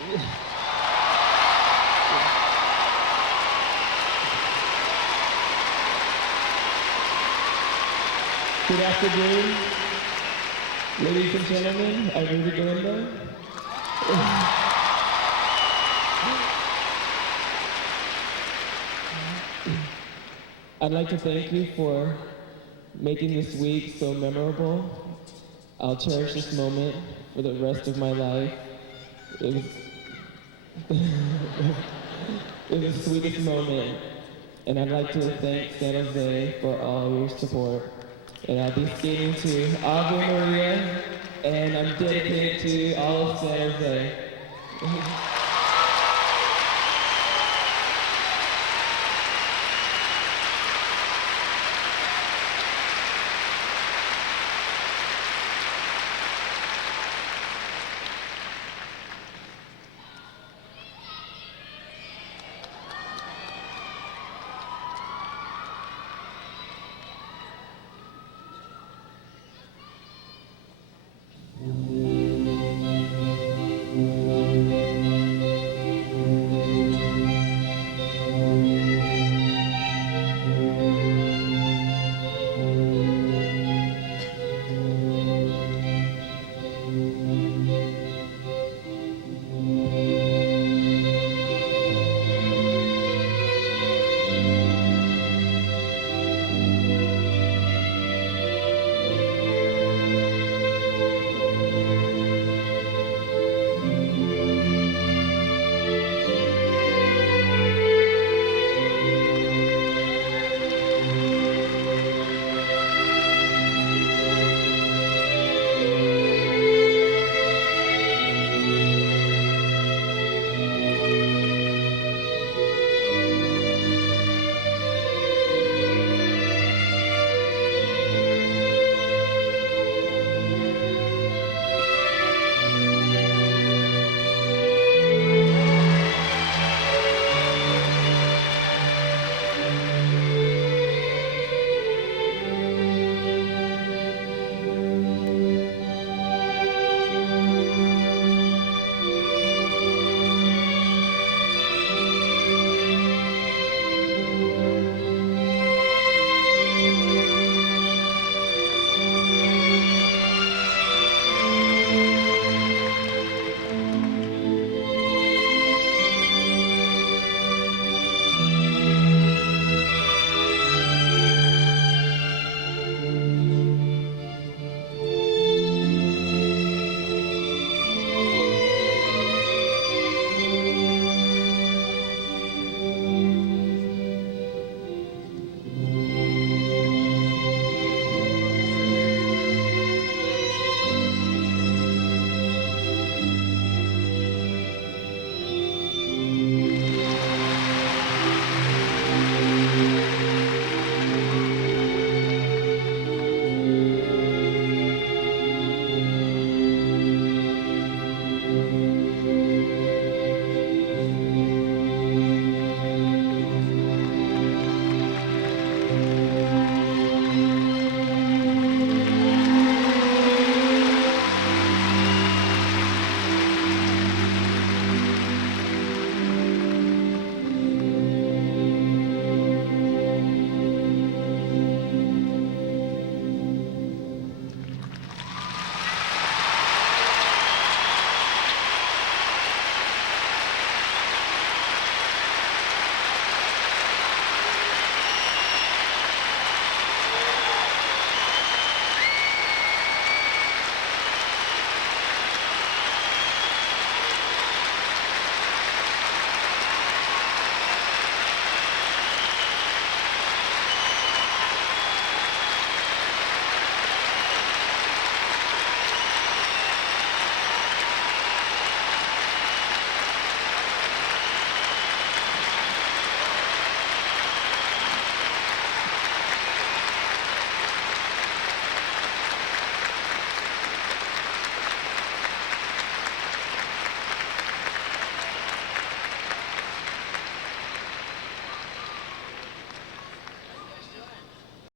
Good afternoon, ladies and gentlemen. Are you doing that? I'd like to thank you for making this week so memorable. I'll cherish this moment for the rest of my life. It was, it was the sweetest moment. And I'd like to thank San Jose for all your support. And I'll be skating to Ave Maria, and I'm dedicated to all of San Jose.